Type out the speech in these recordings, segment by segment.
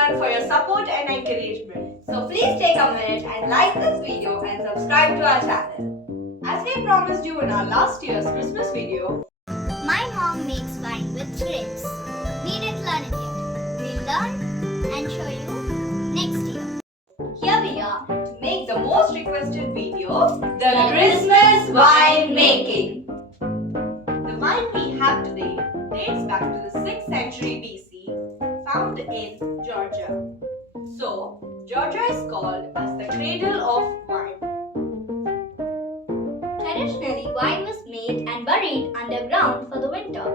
everyone for your support and encouragement. So please take a minute and like this video and subscribe to our channel. As we promised you in our last year's Christmas video, my mom makes wine with grapes. We didn't learn it yet. We'll learn and show you next year. here we are to make the most requested video, the Christmas wine making. The wine we have today dates back to the 6th century BC, found in Georgia. So, Georgia is called as the cradle of wine. Traditionally, wine was made and buried underground for the winter.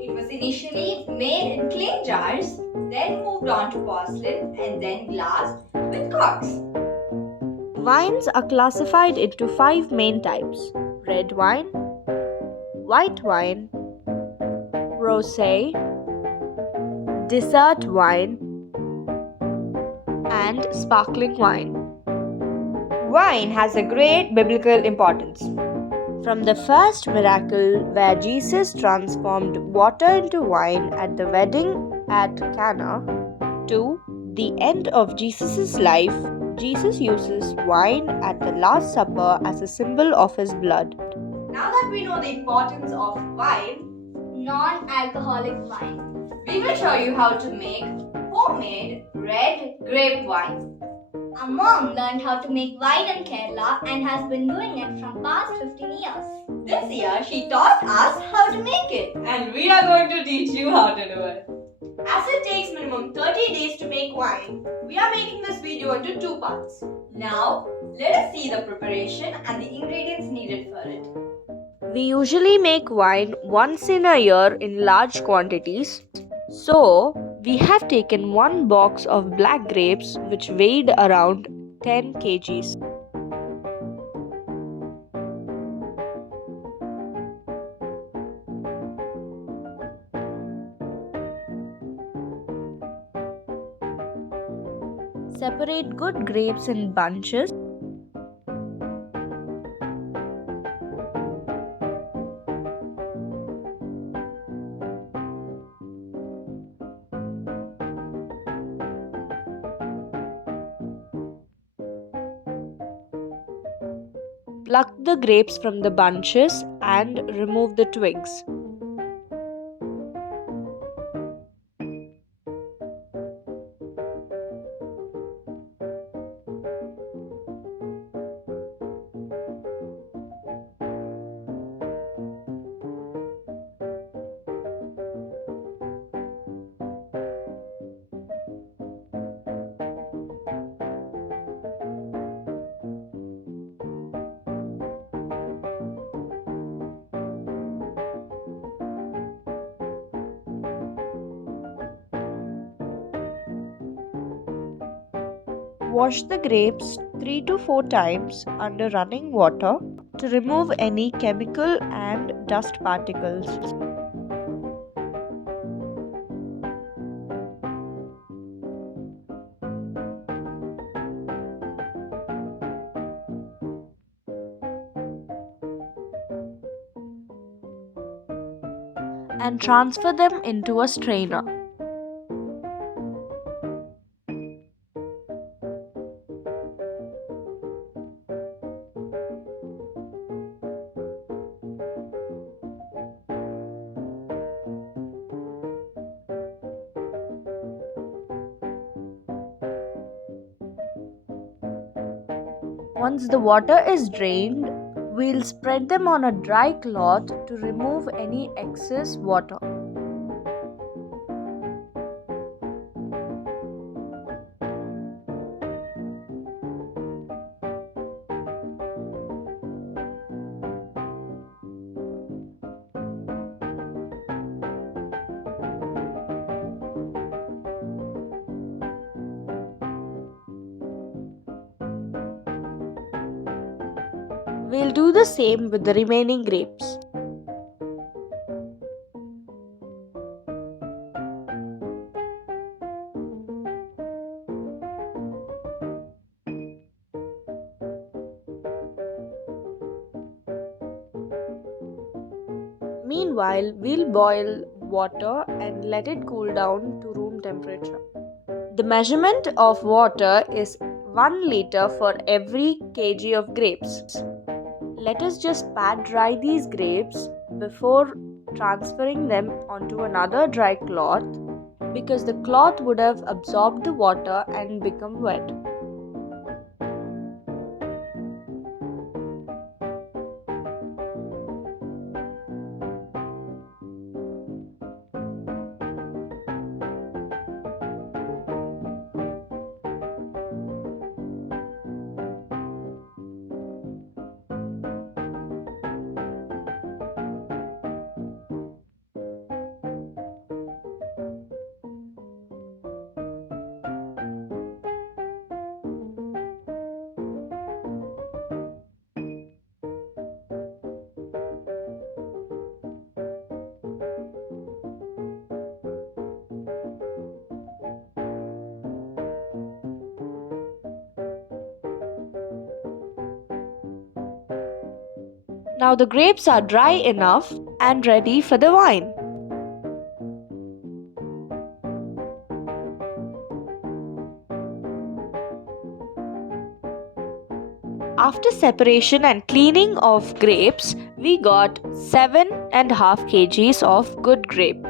It was initially made in clay jars, then moved on to porcelain and then glass with corks. Wines are classified into 5 main types: red wine, white wine, rosé, dessert wine, and sparkling wine. Wine has a great biblical importance. From the first miracle where Jesus transformed water into wine at the wedding at Cana to the end of Jesus' life, Jesus uses wine at the Last Supper as a symbol of his blood. Now that we know the importance of wine, non-alcoholic wine, we will show you how to make homemade red grape wine. our mom learned how to make wine in Kerala and has been doing it from past 15 years. This year, she taught us how to make it, and we are going to teach you how to do it. As it takes minimum 30 days to make wine, we are making this video into 2 parts. Now, let us see the preparation and the ingredients needed for it. We usually make wine once in a year in large quantities. So, we have taken 1 box of black grapes which weighed around 10 kgs. Separate good grapes in bunches. Pluck the grapes from the bunches and remove the twigs. Wash the grapes 3 to 4 times under running water to remove any chemical and dust particles. And transfer them into a strainer. Once the water is drained, we'll spread them on a dry cloth to remove any excess water. We'll do the same with the remaining grapes. Meanwhile, we'll boil water and let it cool down to room temperature. The measurement of water is 1 liter for every kg of grapes. Let us just pat dry these grapes before transferring them onto another dry cloth, because the cloth would have absorbed the water and become wet. Now the grapes are dry enough and ready for the wine. After separation and cleaning of grapes, we got 7.5 kgs of good grape.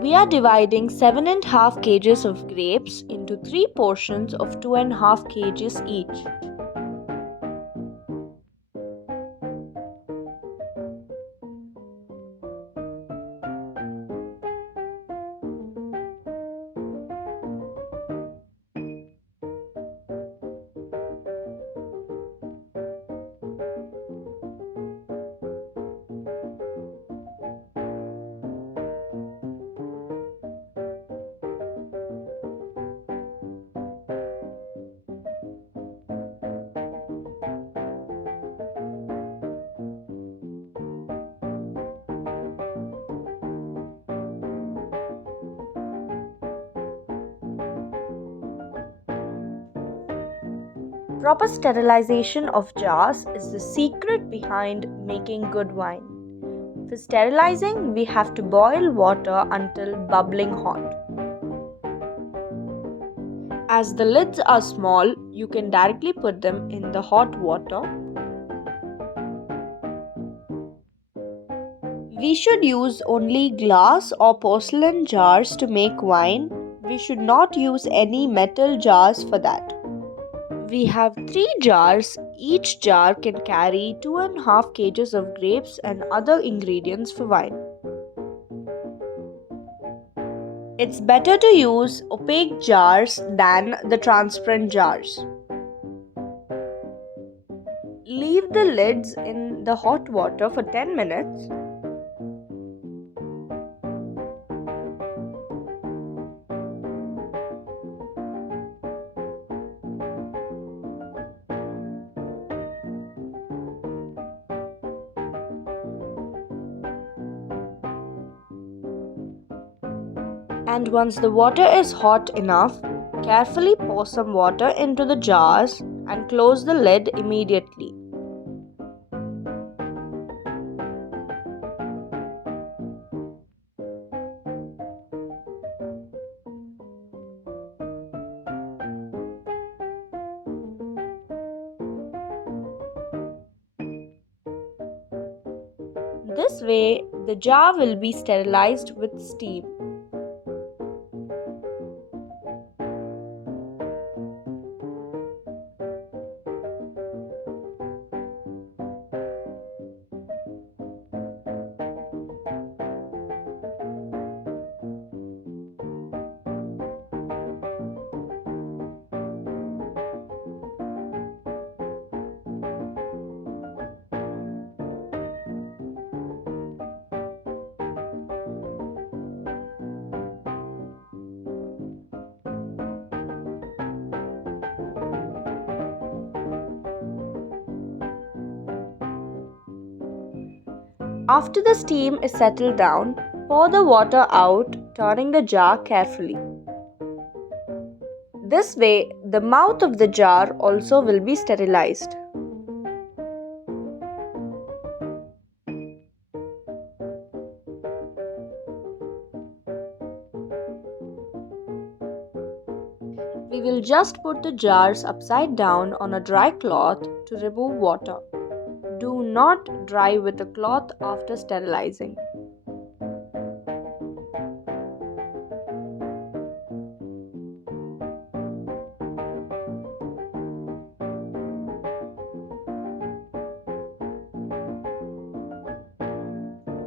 We are dividing 7.5 kgs of grapes into 3 portions of 2.5 kgs each. Proper sterilization of jars is the secret behind making good wine. For sterilizing, we have to boil water until bubbling hot. As the lids are small, you can directly put them in the hot water. We should use only glass or porcelain jars to make wine. We should not use any metal jars for that. We have 3 jars. Each jar can carry 2.5 kgs of grapes and other ingredients for wine. It's better to use opaque jars than the transparent jars. Leave the lids in the hot water for 10 minutes. And once the water is hot enough, carefully pour some water into the jars and close the lid immediately. This way, the jar will be sterilized with steam. After the steam is settled down, pour the water out, turning the jar carefully. This way, the mouth of the jar also will be sterilized. We will just put the jars upside down on a dry cloth to remove water. Do not dry with a cloth after sterilizing.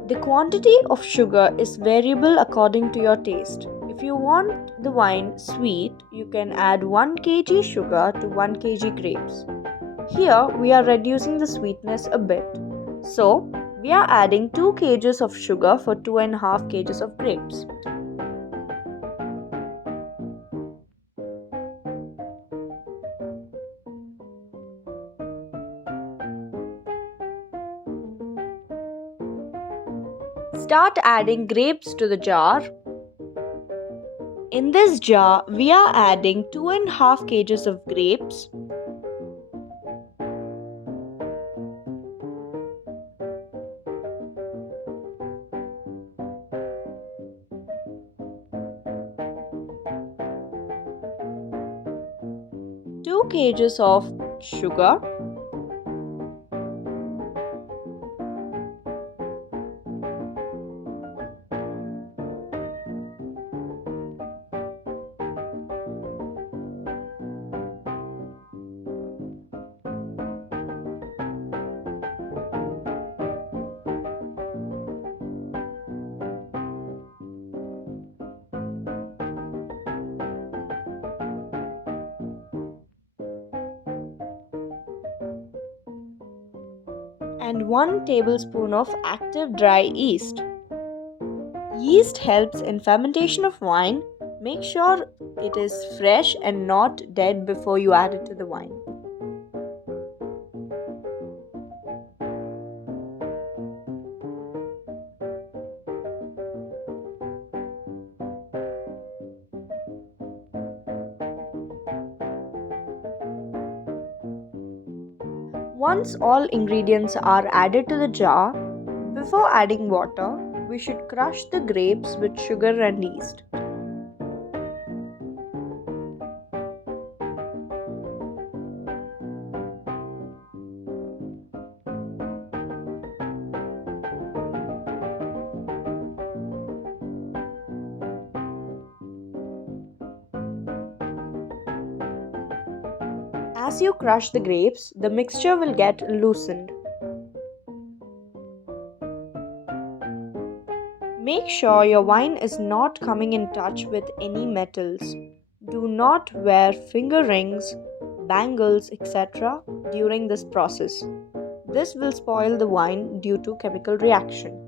The quantity of sugar is variable according to your taste. If you want the wine sweet, you can add 1 kg sugar to 1 kg grapes. Here we are reducing the sweetness a bit. So we are adding 2 kg of sugar for 2.5 kg of grapes. Start adding grapes to the jar. In this jar, we are adding 2.5 kg of grapes, two kg of sugar, and 1 tablespoon of active dry yeast. Yeast helps in fermentation of wine. Make sure it is fresh and not dead before you add it to the wine. Once all ingredients are added to the jar, before adding water, we should crush the grapes with sugar and yeast. As you crush the grapes, the mixture will get loosened. Make sure your wine is not coming in touch with any metals. Do not wear finger rings, bangles, etc. during this process. This will spoil the wine due to chemical reaction.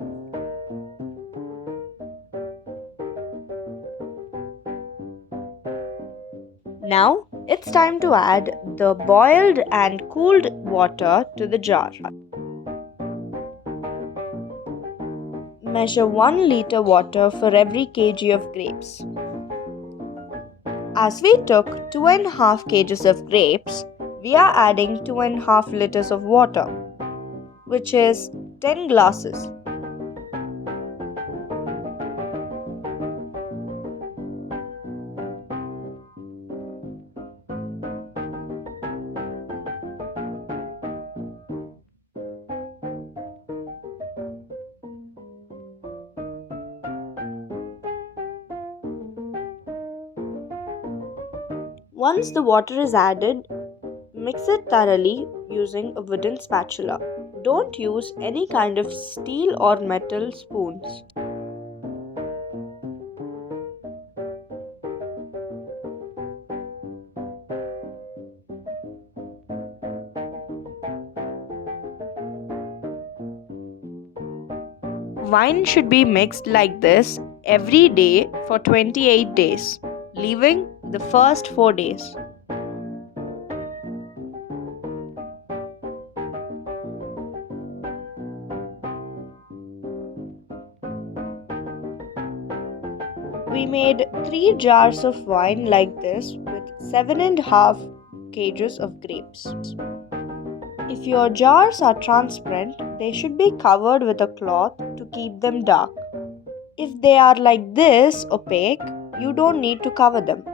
Now it's time to add the boiled and cooled water to the jar. Measure 1 liter water for every kg of grapes. As we took 2.5 kg of grapes, we are adding 2.5 liters of water, which is 10 glasses. Once the water is added, mix it thoroughly using a wooden spatula. Don't use any kind of steel or metal spoons. Wine should be mixed like this every day for 28 days, leaving the first 4 days. We made 3 jars of wine like this with 7.5 kg of grapes. If your jars are transparent, they should be covered with a cloth to keep them dark. If they are like this, opaque, you don't need to cover them.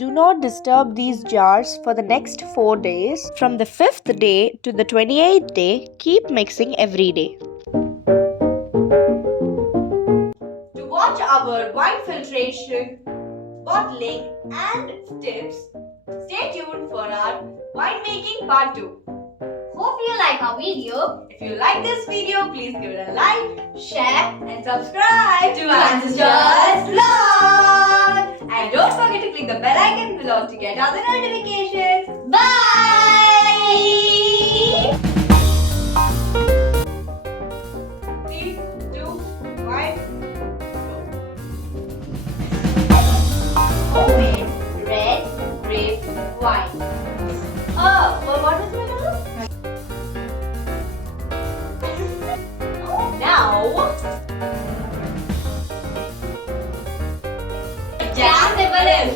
do not disturb these jars for the next 4 days. From the 5th day to the 28th day, keep mixing every day. To watch our wine filtration, bottling and tips, stay tuned for our winemaking part 2. Hope you like our video. If you like this video, please give it a like, Share. and subscribe to Ancestors Vlog. And don't forget to click the bell icon below to get other notifications. Bye. 3, 2, 1, go. Homemade red grape wine. Oh, well, what was my name? Now, jam the balloon.